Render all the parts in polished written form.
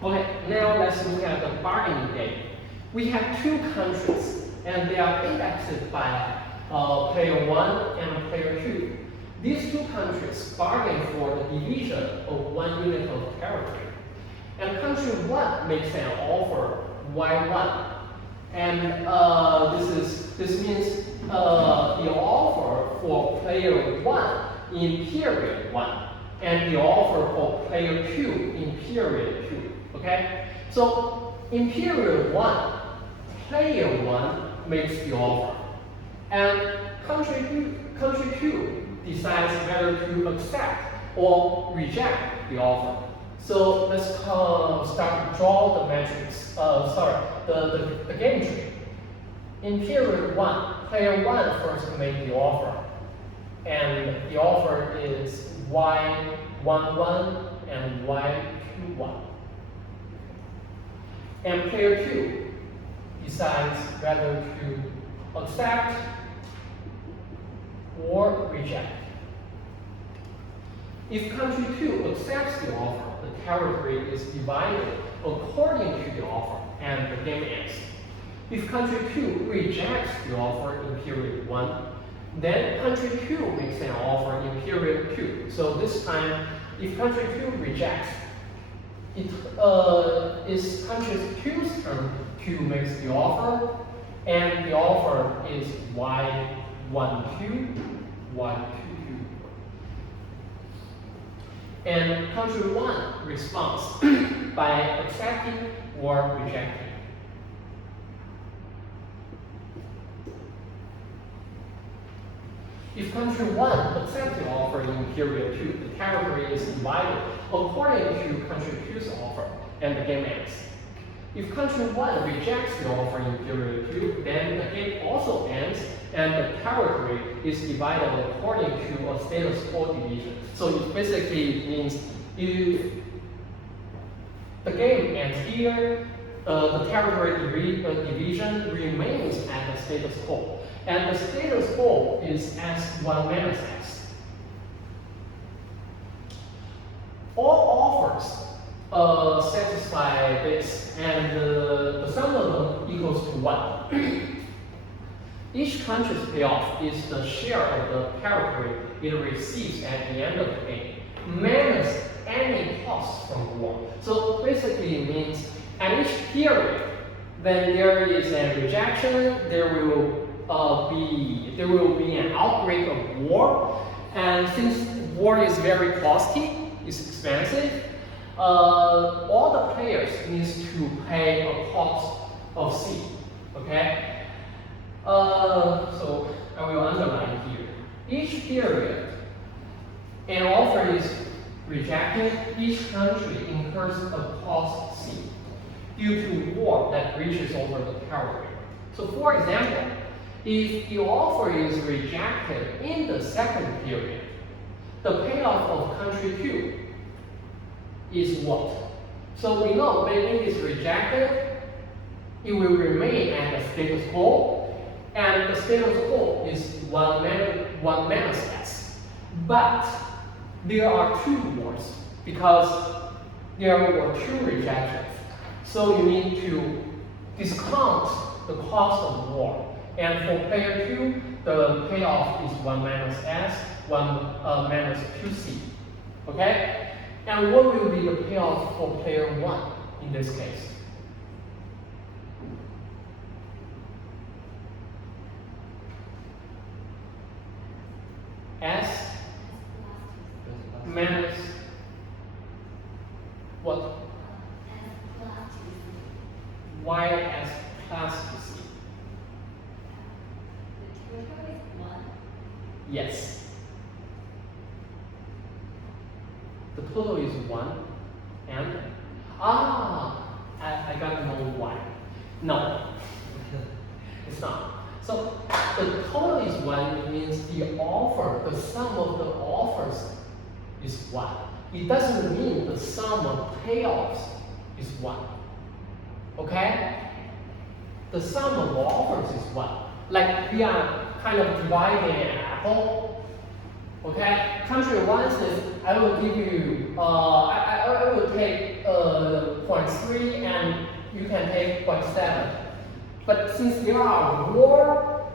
Okay, now let's look at the bargaining game. We have two countries, and they are indexed by player 1 and player 2. These two countries bargain for the division of 1 unit of territory. And country 1 makes an offer Y1. And this means the offer for player 1 in period 1 and the offer for player 2 in period 2. Okay? So in period 1, player 1 makes the offer. And country 2 decides whether to accept or reject the offer. So let's start to draw the matrix, the game tree. In period 1, player 1 first made the offer. And the offer is Y11 and Y21. And player 2 decides whether to accept or reject. If country 2 accepts the offer, the territory is divided according to the offer, and the game ends. If country 2 rejects the offer in period 1, then country 2 makes an offer in period 2. So this time, if country 2 rejects, it is country 2's turn to make the offer, and the offer is Y12, Y22. And country 1 responds by accepting or rejecting. If country 1 accepts the offer in period 2, the territory is divided according to country 2's offer, and the game ends. If country 1 rejects the offer in period 2, then the game also ends, and the territory is divided according to a status quo division. So it basically means if the game ends here, the territory division remains at the status quo. And the status quo is S1 minus S. All offers satisfy this, and the sum of them equals to 1. Each country's payoff is the share of the territory it receives at the end of the game, minus any cost from war. So basically it means at each period, when there is a rejection, there will be an outbreak of war, and since war is very costly, it's expensive, all the players needs to pay a cost of C. Okay? So I will underline here. Each period, an offer is rejected, each country incurs a cost C due to war that reaches over the territory. So for example, if the offer is rejected in the second period, the payoff of country 2 is what? So we know when it is rejected, it will remain at the status quo, and the status quo is 1 minus S. But there are 2 wars because there were 2 rejections. So you need to discount the cost of war. And for player 2, the payoff is 1 minus S, 1 minus 2C. Okay? And what will be the payoff for player 1 in this case? S minus what? YS plus C. Yes. The total is 1, and I got to know why. No, it's not. So the total is 1. It means the offer, the sum of the offers is 1. It doesn't mean the sum of payoffs is 1. Okay? The sum of offers is 1. Like we are kind of dividing an apple, Okay, country 1 says I will give you, I will take 0.3 and you can take 0.7. But since there are war,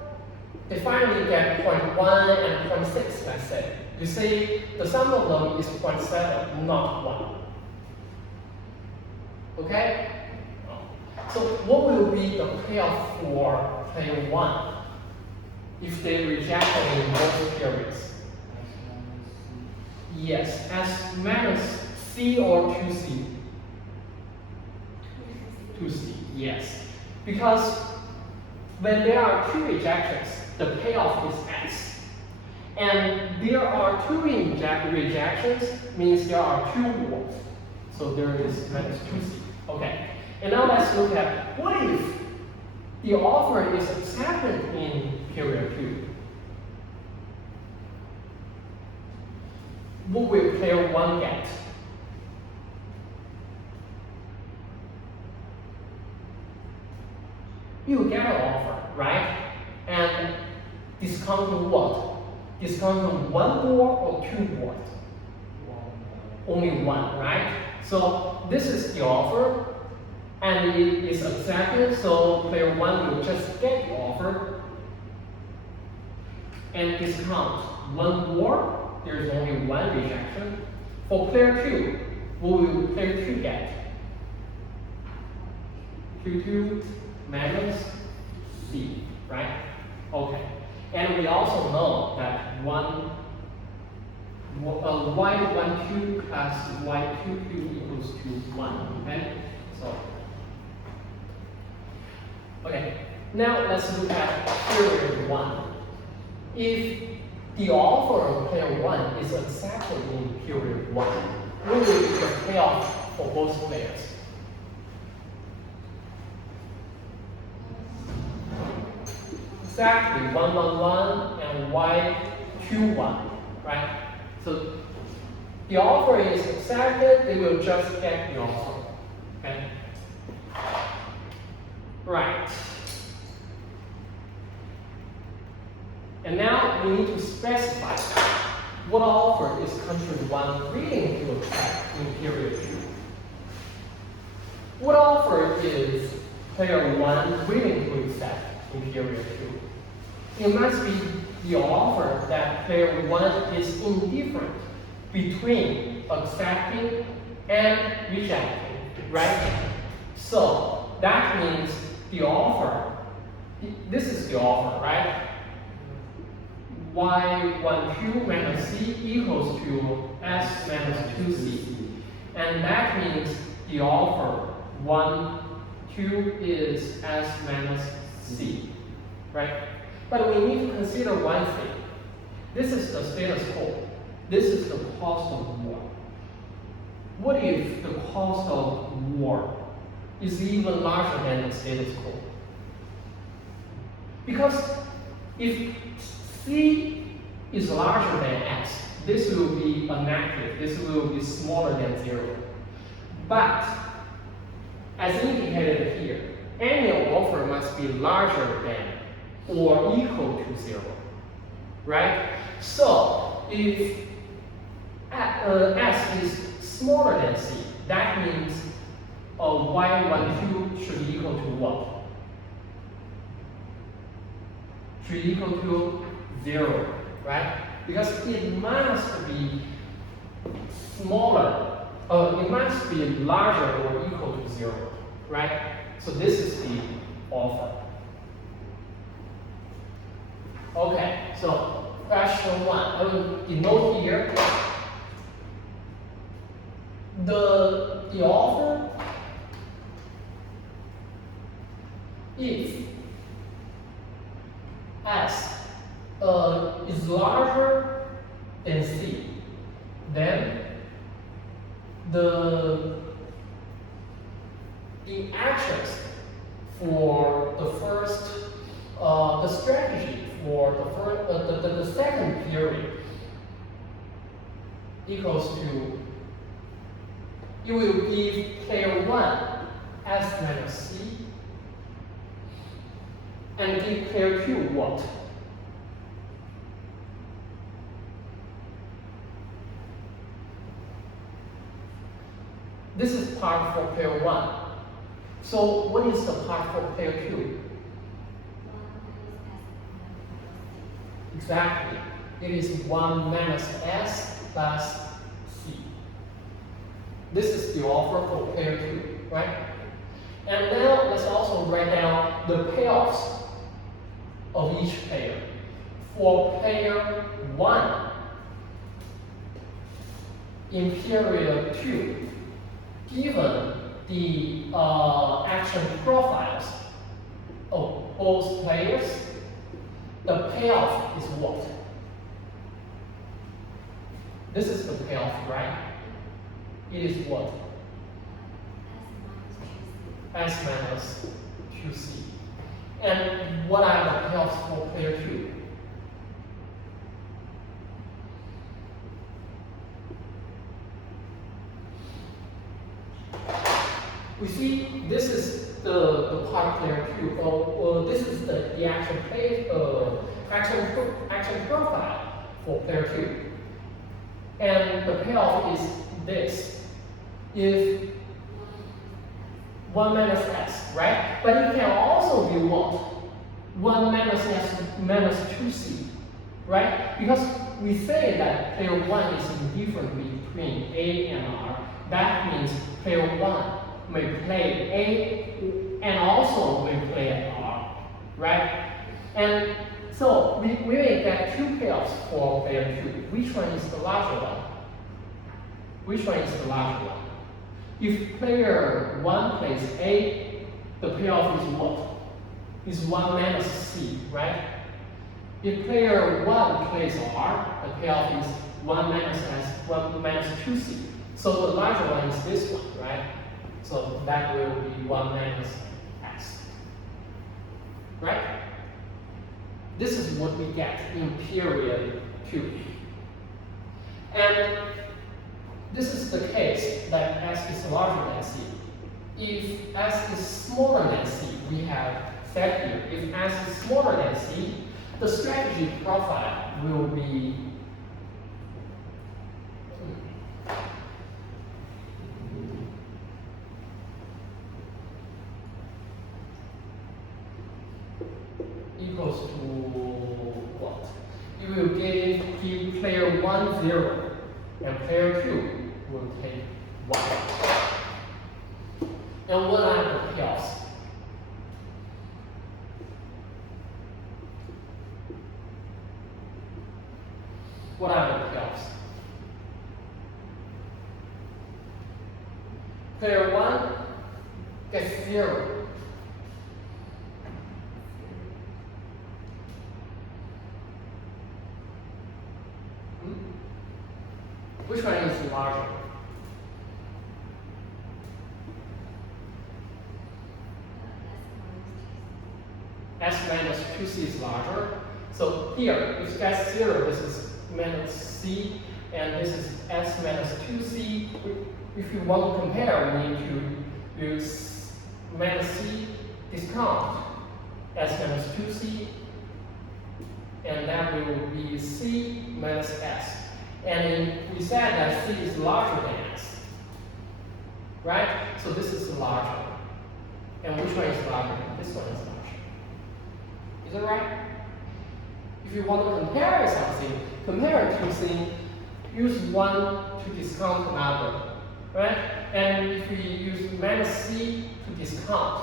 they finally get 0.1 and 0.6, let's say. You see, the sum of them is 0.7, not 1. Okay? So what will be the payoff for player 1 if they reject it in both periods? Yes, S minus C or 2C? 2C, yes. Because when there are 2 rejections, the payoff is S. And there are 2 rejections, means there are 2 wards. So there is minus 2C. Okay. And now let's look at what if the offer is accepted in period 2? What will player 1 get? You get an offer, right? And discounting what? Discounting 1 word or 2 words? Only 1, right? So this is the offer, and it is accepted, so player 1 will just get the offer and discount 1 word. There is only 1 rejection. For player 2, what will player 2 get? Q2 minus C, right? Okay. And we also know that y12 plus y22 equals to 1, okay? So, okay. Now let's look at period 1. If the offer of player 1 is accepted in period 1, what will be the payoff for both players? Exactly 1, 1, 1 and y2, 1, right? So the offer is accepted, they will just get the offer. Okay? Right. And now we need to specify what offer is country 1 willing to accept in period 2. What offer is player 1 willing to accept in period 2? It must be the offer that player 1 is indifferent between accepting and rejecting, right? So that means the offer, this is the offer, right? y12 minus c equals to s minus 2c. And that means the offer 1, 2 is s minus c, right? But we need to consider one thing. This is the status quo. This is the cost of war. What if the cost of war is even larger than the status quo? Because if C is larger than X, this will be a negative. This will be smaller than 0. But as indicated here, any offer must be larger than or equal to 0, right? So if S is smaller than C, that means y12 should equal to what? Should equal to 0, right? Because it must be smaller, it must be larger or equal to 0, right? So this is the offer. Okay, so question 1, I will denote here the offer if S is larger than C, then the actions for the first, the strategy for the second period equals to, you will give player 1 S minus C and give player 2 what? This is part for pair 1. So what is the part for pair 2? Exactly. It is 1 minus S plus C. This is the offer for pair 2, right? And now let's also write down the payoffs of each pair. For pair 1, in period 2, given the action profiles of both players, the payoff is what? This is the payoff, right? It is what? S minus 2C. And what are the payoffs for pair 2? We see this is the part player 2, or this is the action profile for player 2. And the payoff is this. If 1 minus S, right? But it can also be what? 1 minus S minus 2C, right? Because we say that player 1 is indifferent between A and R. That means player 1 may play A and also may play R, right? And so we may get 2 payoffs for player 2. Which one is the larger one? Which one is the larger one? If player 1 plays A, the payoff is what? Is 1 minus C, right? If player 1 plays R, the payoff is 1 minus S, 1 minus 2C. So the larger one is this one, right? So that will be 1 minus S, right? This is what we get in period 2. And this is the case that S is larger than C. If S is smaller than C, we have said here, if S is smaller than C, the strategy profile will be equals to what? It will give player 1 0, and player 2 will take 1. And what are the payoffs? What are the payoffs? Player 1 gets 0. Which one is larger? S minus 2C is larger. So here, if S 0, this is minus C, and this is S minus 2C. If you want to compare, we need to use minus C discount S minus 2C, and that will be C minus S. And we said that C is larger than S, right? So this is larger. And which one is larger? This one is larger. Is that right? If you want to compare something, compare two things, use one to discount another, right? And if we use minus C to discount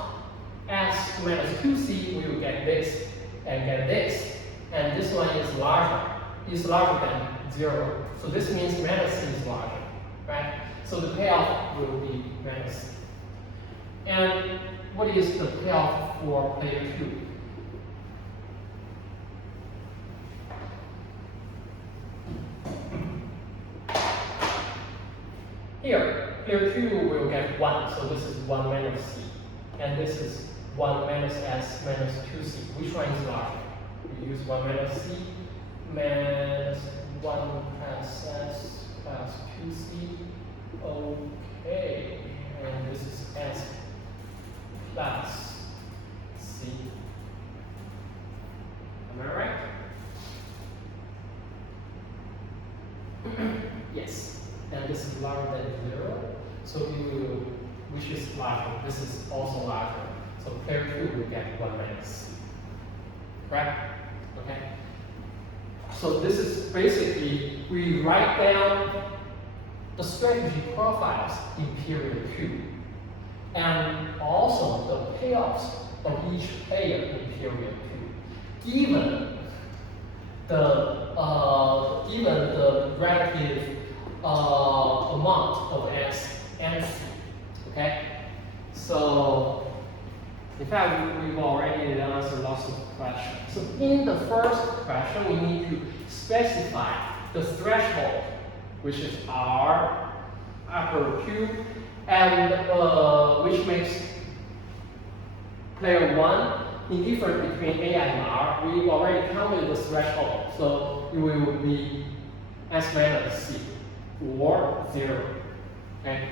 S minus 2C, we will get this and get this. And this one is larger. It's larger than 0. So this means minus C is larger, right? So the payoff will be minus C. And what is the payoff for player 2? Here, player 2 will get 1, so this is 1 minus C. And this is 1 minus S minus 2C. Which one is larger? We use 1 minus C minus 1 plus S plus 2C. Okay, and this is S plus C. Am I right? Yes. And this is larger than 0. So you will, which is larger. This is also larger. So player 2 will get 1 minus C. Right? Okay? So this is basically, we write down the strategy profiles in period 2. And also the payoffs of each player in period 2. Given the relative amount of S and C. Okay? So, in fact, we've already answered lots of questions. So in the first question, we need to specify the threshold, which is R upper Q, and which makes player 1 indifferent between A and R. We already counted the threshold, so it will be S minus C or 0. Okay?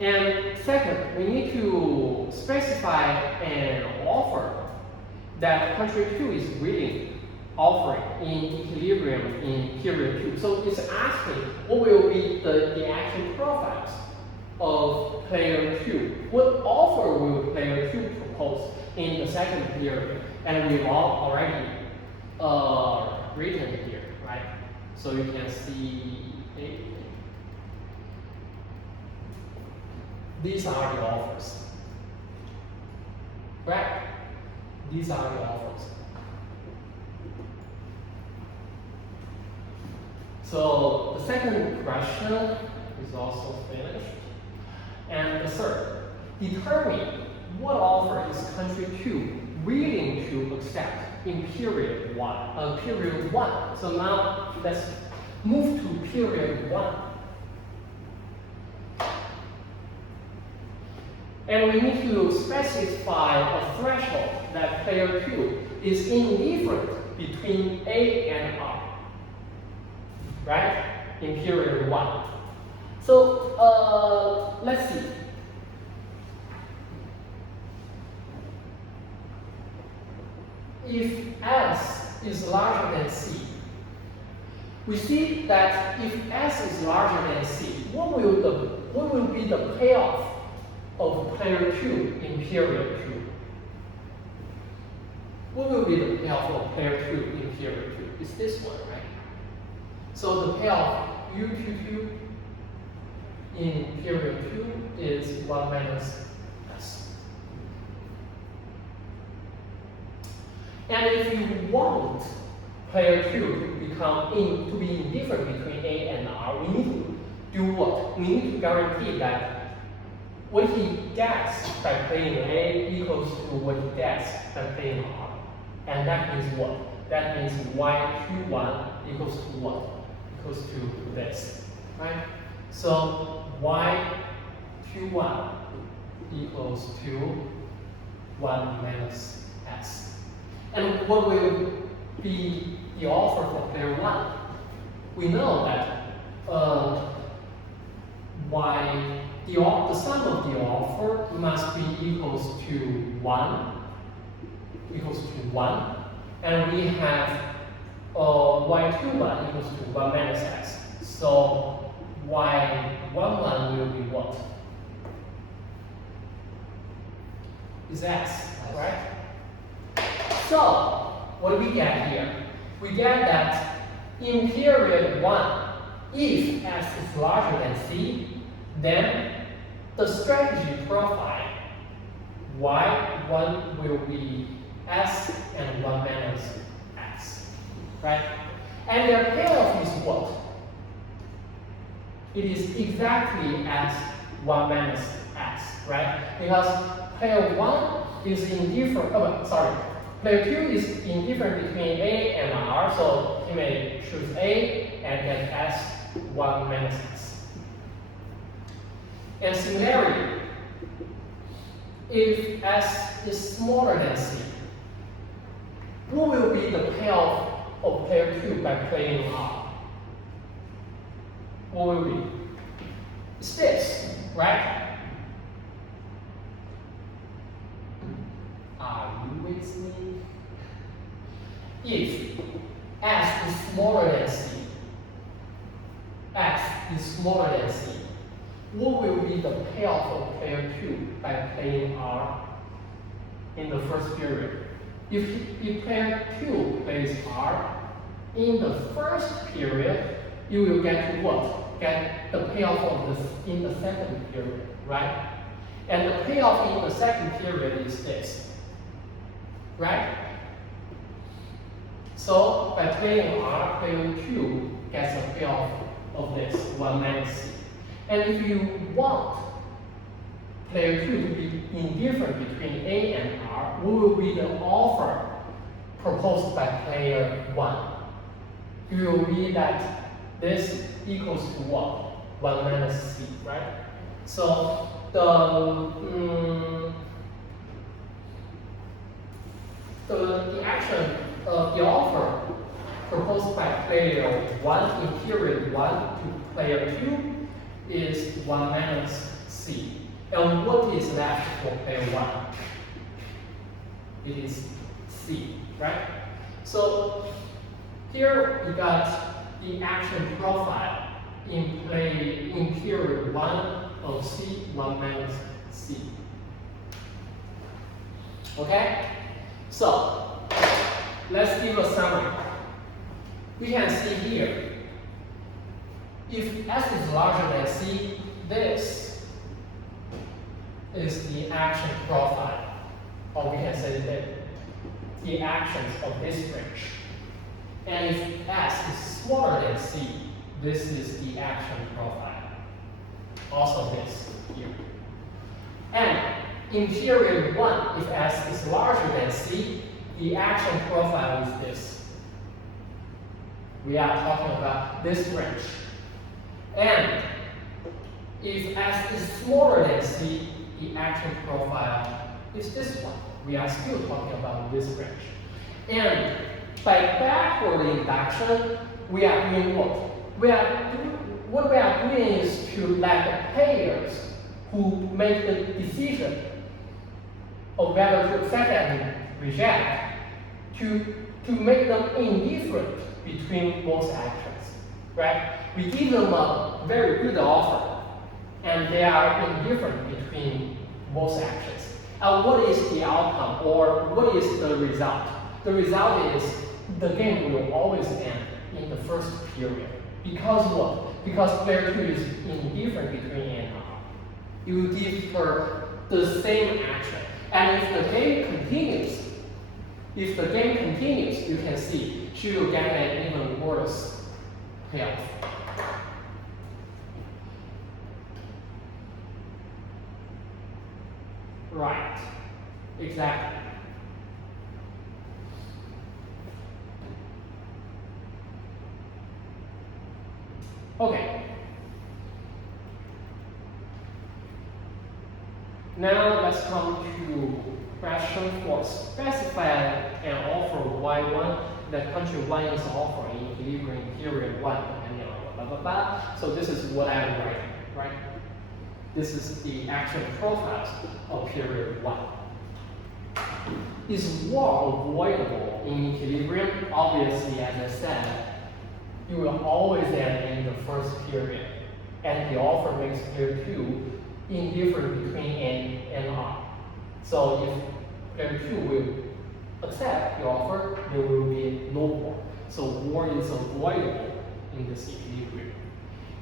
And second, we need to specify an offer that country 2 is willing offering in equilibrium in period 2. So it's asking what will be the actual profiles of player 2. What offer will player 2 propose in the second period? And we've already written it here, right? So you can see these are the offers. Right? These are the offers. So the second question is also finished. And the third, determine what offer is country 2 willing to accept in period 1. Period 1. So now let's move to period 1. And we need to specify a threshold that player 2 is indifferent between A and R. Right? In period 1. So let's see. If S is larger than C, we see that if S is larger than C, what will be the payoff of player 2 in period 2? What will be the payoff of player 2 in period 2? It's this one, right? So the payoff U22 in period 2 is 1 minus S. And if you want player 2 to be indifferent between A and R, we need to do what? We need to guarantee that what he gets by playing A equals to what he gets by playing R. And that means what? That means Y21 equals to what? Equals to this, right? So Y21 equals to 1 minus S. And what will be the offer for player 1? We know that the sum of the offer must be equals to 1, and we have Y21 equals to 1 minus S. So Y11 will be what? Is S, right? So what do we get here? We get that in period 1, if S is larger than C, then the strategy profile Y1 will be S and 1 minus S, right? And their payoff is what? It is exactly as 1 minus S, right? Because player 1 is indifferent, player 2 is indifferent between A and R, so he may choose A and get S 1 minus S. And similarly, if S is smaller than C, what will be the payoff of player 2 by playing R? What will be? It's this, right? Are you with me? If S is smaller than C, what will be the payoff of player 2 by playing R in the first period? If player 2 plays R in the first period, you will get to what? Get the payoff of this in the second period, right? And the payoff in the second period is this, right? So by playing R, player 2 gets a payoff of this, 1 minus C. And if you want player 2 to be indifferent between A and R, what will be the offer proposed by player 1? You will read that this equals to what? 1 minus C, right? So the action, the offer proposed by player 1 in period 1 to player 2 is 1 minus C. And what is left for player 1? It is C, right? So here we got the action profile in period 1 of C, 1 minus C. Okay? So let's give a summary. We can see here, if S is larger than C, this is the action profile, or we can say that the actions of this range. And if S is smaller than C, this is the action profile. Also this here. And in period 1, if S is larger than C, the action profile is this. We are talking about this range. And if S is smaller than C, the action profile is this one. We are still talking about this range. And by backward induction, we are doing what? What we are doing is to let the players who make the decision of whether to accept and reject to make them indifferent between both actions, right? We give them a very good offer, and they are indifferent between both actions. And what is the outcome, or what is the result? The result is the game will always end in the first period. Because what? Because player 2 is indifferent between A and R. You will give her the same action. And if the game continues, you can see she will get an even worse payoff. Right, exactly. Okay. Now let's come to question 4. Specify an offer y1 that country 1 is offering in equilibrium period 1 depending on blah blah blah. So this is what I'm writing, right? This is the action profiles of period 1. Is war avoidable in equilibrium? Obviously, as I said, you will always end in the first period, and the offer makes player 2 indifferent between A and R. So if player 2 will accept the offer, there will be no war. So war is avoidable in this equilibrium.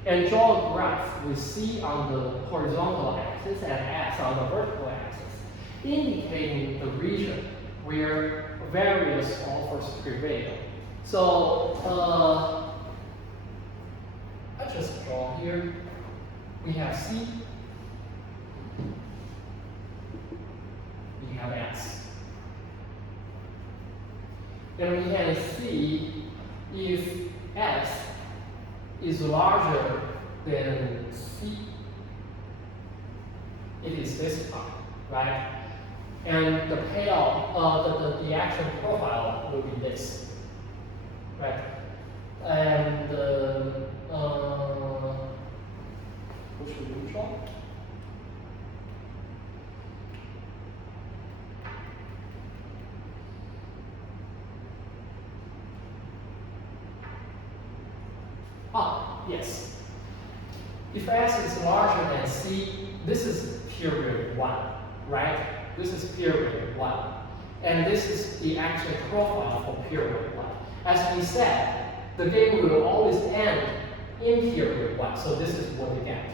And draw a graph with C on the horizontal axis and X on the vertical axis, indicating the region where various offers prevail. So I just draw here. We have C. We have S. And we can see if S is larger than C, it is this part, right? And the payoff, the action profile will be this, right? And which will be neutral. Yes. If S is larger than C, this is period 1, right? This is period 1. And this is the actual profile for period 1. As we said, the game will always end in period 1. So this is what we get.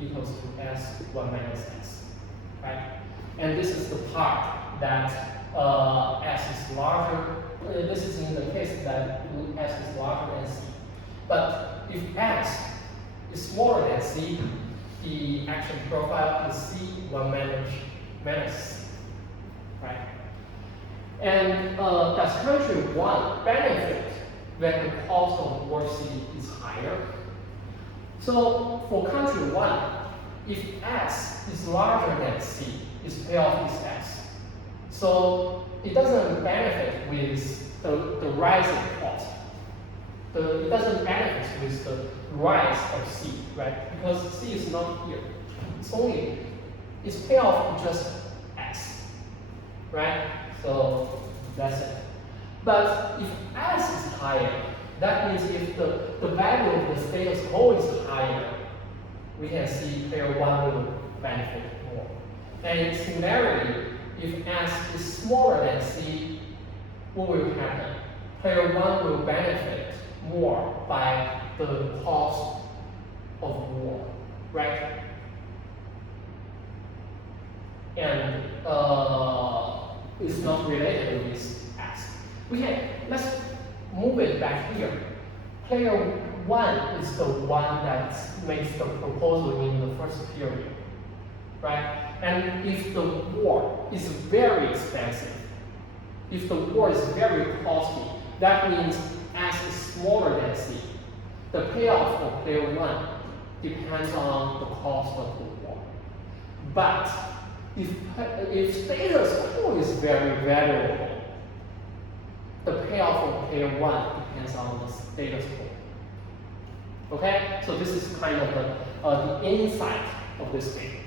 Equals to S1 minus S, right? And this is the part that S is larger. This is in the case that S is larger than C. But if S is smaller than C, the action profile is C1 minus C, right? And does country 1 benefit when the cost of war C is higher? So for country 1, if S is larger than C, its payoff is S. So it doesn't benefit with the rising cost. It doesn't benefit with the rise of C, right? Because C is not here. Its payoff is just S, right? So that's it. But if S is higher, that means if the value of the status quo is higher, we can see player 1 will benefit more. And similarly, if S is smaller than C, what will happen? Player 1 will benefit more by the cost of war, right? And it's not related with S. Let's move it back here. Player 1 is the one that makes the proposal in the first period, right? And if the war is very expensive, if the war is very costly, that means S is smaller than C. The payoff for player 1 depends on the cost of the war. But if status quo is very valuable, the payoff for player 1 depends on the status quo. Okay? So this is kind of the insight of this game.